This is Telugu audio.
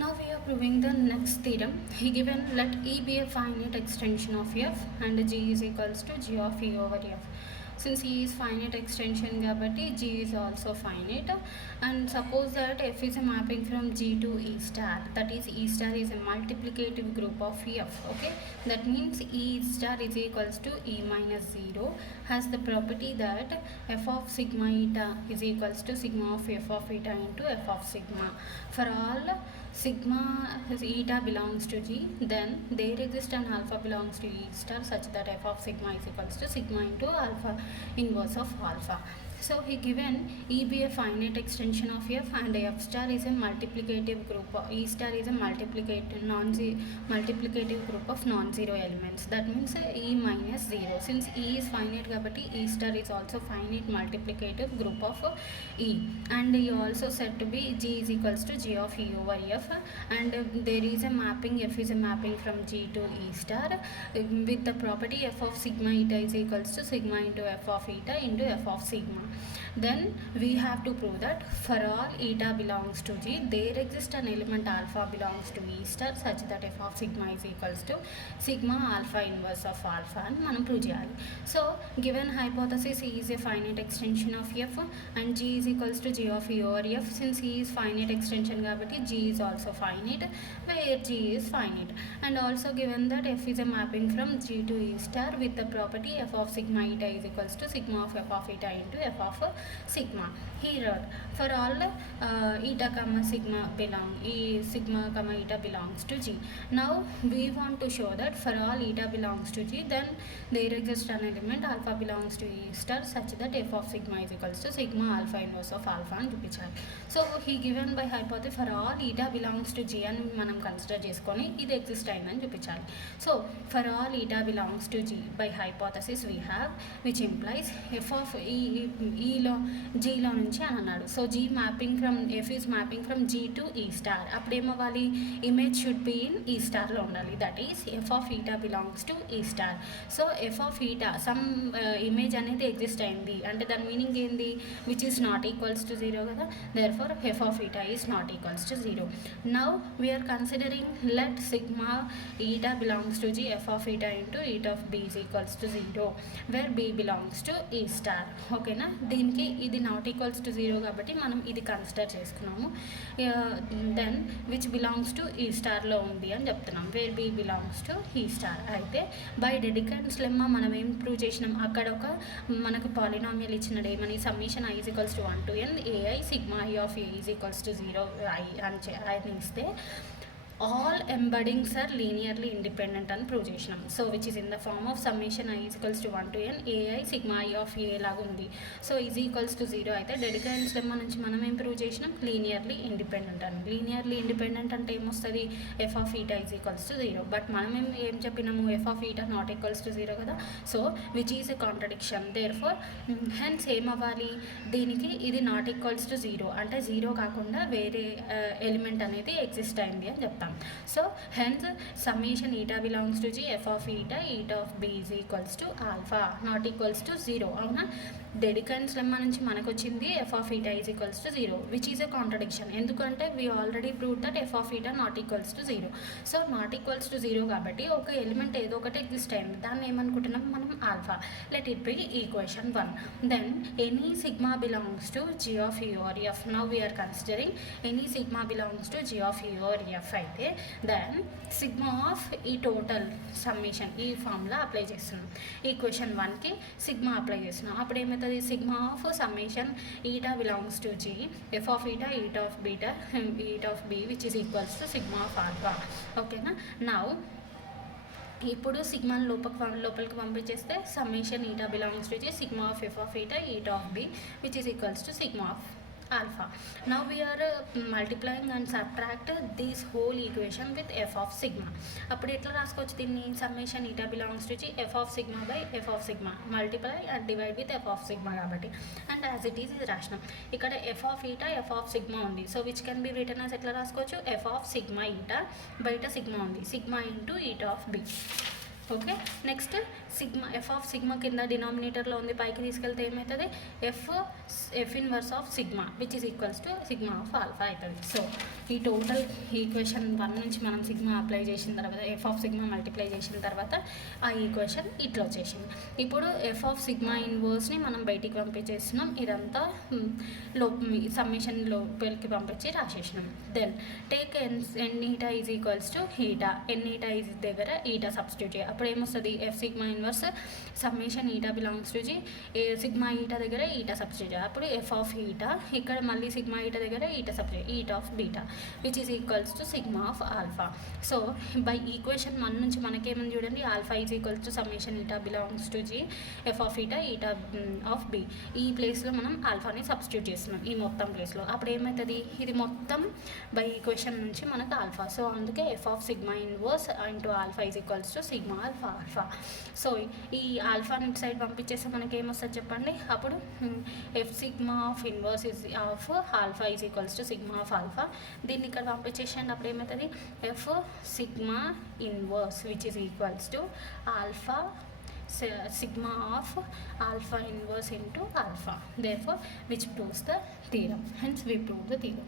Now we are proving the next theorem. He given let E be a finite extension of f and g is equals to g of e over f. Since E is finite extension kabatti g is also finite, and suppose that f is a mapping from g to E star, that is E star is a multiplicative group of f. Okay, that means E star is equals to E minus 0 has the property that f of sigma eta is equals to sigma of f of eta into f of sigma. For all sigma eta belongs to g, then there exists an alpha belongs to E star such that f of sigma is equals to sigma into alpha inverse of alpha. So he given E be a finite extension of f and f star is a multiplicative group. E star is a multiplicative group of non-zero elements. That means E minus 0. Since E is finite kabatti E star is also finite multiplicative group of E, and he also said to be g is equals to g of E over f, and there is a mapping, f is a mapping from g to E star with the property f of sigma eta is equals to sigma into f of eta into f of sigma. Then we have to prove that for all eta belongs to g, there exists an element alpha belongs to E star such that f of sigma is equals to sigma alpha inverse of alpha అని మనం ప్రూవ్ చేయాలి. So given hypothesis E is a finite extension of f and g is equals to g of E over f. Since E is finite extension kabatti g is also finite where g is finite, and also given that f is a mapping from g to E star with the property f of sigma eta is equals to sigma of f of eta into f of sigma. He wrote for all eta comma sigma belong sigma comma eta belongs to g. Now we want to show that for all eta belongs to g, then there exists an element alpha belongs to E star such that f of sigma is equals to sigma alpha inverse of alpha అని చూపించాలి. So he given by hypothesis for all eta belongs to g అని మనం కన్సిడర్ చేసుకొని ఇది ఎగ్జిస్ట్ అయిందని చూపించాలి. So for all eta belongs to g by hypothesis we have which implies f of ఈలో జీలో నుంచి అని అన్నాడు. So G mapping from F is mapping from G to ఈ స్టార్. అప్పుడు ఏమవ్వాలి, image should be in E స్టార్లో ఉండాలి. That is F of eta belongs to ఈ star. So F of eta some image అనేది ఎగ్జిస్ట్ అయింది అంటే దాని మీనింగ్ ఏంది, which is not equals to zero కదా. Therefore F of eta is not equals to zero. Now we are considering let sigma eta belongs to G F of eta into eta of B is equals to zero where B belongs to ఈ స్టార్. ఓకేనా, దీనికి ఇది నాట్ ఈక్వల్స్ టు జీరో కాబట్టి మనం ఇది కన్సిడర్ చేసుకున్నాము. దెన్ విచ్ బిలాంగ్స్ టు ఈ స్టార్లో ఉంది అని చెప్తున్నాం, వేర్ బి బిలాంగ్స్ టు ఈ స్టార్. అయితే బై డెడికండ్స్ లెమ్మా మనం ఏం ప్రూవ్ చేసినాం, అక్కడ ఒక మనకు పాలినామియల్ ఇచ్చినాడు, ఏమని summation I is equals to 1 to n a i sigma I of A is equals to 0 అని ఇస్తే all embeddings are linearly independent అని ప్రూవ్ చేసినాం. So which is in the form of summation I is equals to 1 to n a i sigma I of A లాగా ఉంది. సో ఈజ్ ఈక్వల్స్ టు 0 అయితే డెడికండ్స్ లెమ్మ నుంచి మనం ఏం ప్రూవ్ చేసినాం, లీనియర్లీ ఇండిపెండెంట్ అని. లీనియర్లీ ఇండిపెండెంట్ అంటే ఏమొస్తుంది, F of eta is equals to 0. But మనం ఏం చెప్పినాము, F of eta not equals to 0 కదా. So which is a contradiction. Therefore hence ఏమవ్వాలి, దీనికి ఇది నాట్ ఈక్వల్స్ టు 0 అంటే 0 కాకుండా వేరే ఎలిమెంట్ అనేది ఎగ్జిస్ట్ అయింది అని చెప్తాం. So hence summation eta belongs to G F of eta of B is equals to alpha not equals to 0. అవునా, డెడికండ్స్ లెమ్మ నుంచి మనకు వచ్చింది F of eta is equals to 0 which is a contradiction. ఎందుకంటే we already prove that F of eta not equals to 0. So not equals to 0 కాబట్టి ఒక ఎలిమెంట్ ఏదో ఒకటి ఎగ్జిస్ట్ అయింది, దాన్ని ఏమనుకుంటున్నాం మనం alpha. Let it be equation 1. Then any sigma belongs to G of E over F. Now we are considering any sigma belongs to G of E over F అయితే దెన్ సిగ్మా ఆఫ్ ఈ టోటల్ సమ్మేషన్ ఈ ఫార్ములా అప్లై చేస్తున్నాం. ఈక్వేషన్ 1కి సిగ్మా అప్లై చేస్తున్నాం. అప్పుడు ఏమవుతుంది, sigma of summation eta belongs to G F of eta eta of B which is equals to sigma of alpha. ఓకేనా, నౌ ఇప్పుడు సిగ్మాని లోపలికి పంపించేస్తే summation eta belongs to G sigma of F of eta eta of B which is equals to sigma of alpha. Now we are multiplying and subtract this whole equation with f of sigma. అప్పుడు ఎట్లా రాసుకోవచ్చు దీన్ని, summation eta belongs to G F of sigma by F of sigma multiply and divide with F of sigma కాబట్టి, అండ్ యాజ్ ఇట్ ఈజ్ ఇది రాసినాం. ఇక్కడ F of eta F of sigma ఉంది. So which can be written as ఎట్లా రాసుకోవచ్చు, ఎఫ్ ఆఫ్ సిగ్మా ఈటా బయట సిగ్మా ఉంది, sigma into eta of B. Okay. Next sigma F of sigma కింద డినామినేటర్లో ఉంది, పైకి తీసుకెళ్తే ఏమవుతుంది, F inverse of sigma which is equals to sigma of alpha అవుతుంది. సో ఈ టోటల్ ఈక్వేషన్ 1 నుంచి మనం సిగ్మా అప్లై చేసిన తర్వాత ఎఫ్ ఆఫ్ సిగ్మా మల్టిప్లై చేసిన తర్వాత ఆ ఈక్వేషన్ ఇట్లా వచ్చేసింది. ఇప్పుడు ఎఫ్ ఆఫ్ సిగ్మా ఇన్వర్స్ని మనం బయటికి పంపించేస్తున్నాం, ఇదంతా సమ్మేషన్ లోపలికి పంపించి రాసేసినాం. Then take N eta is equals to eta, N eta is దగ్గర ఈటా సబ్స్టిట్యూట్, అప్పుడు ఏమొస్తుంది, F sigma inverse summation eta belongs to G, sigma eta దగ్గర ఈటా సబ్స్టిట్యూట్, అప్పుడు ఎఫ్ ఆఫ్ ఈటా, ఇక్కడ మళ్ళీ సిగ్మా ఈటా దగ్గర eta substitute, eta of beta which is equals to sigma of alpha. So by equation 1 నుంచి మనకేమని చూడండి, alpha is equals to summation eta belongs to G, F of eta eta of B, ఈ ప్లేస్లో మనం ఆల్ఫాని సబ్స్టిట్యూట్ చేస్తున్నాం ఈ మొత్తం ప్లేస్లో, అప్పుడు ఏమవుతుంది, ఇది మొత్తం బై ఈక్వేషన్ నుంచి మనకు ఆల్ఫా. సో అందుకే F of sigma inverse into alpha is equals to sigma alpha alpha. So ఈ ఆల్ఫా సైడ్ పంపించేస్తే మనకి ఏమొస్తుంది చెప్పండి, అప్పుడు F sigma of inverse is of alpha is equals to sigma of alpha, దీన్ని ఇక్కడ పంపించేసేయండి, అప్పుడు ఏమవుతుంది, F sigma inverse which is equals to alpha sigma of alpha inverse into alpha, therefore which proves the theorem, hence we prove the theorem.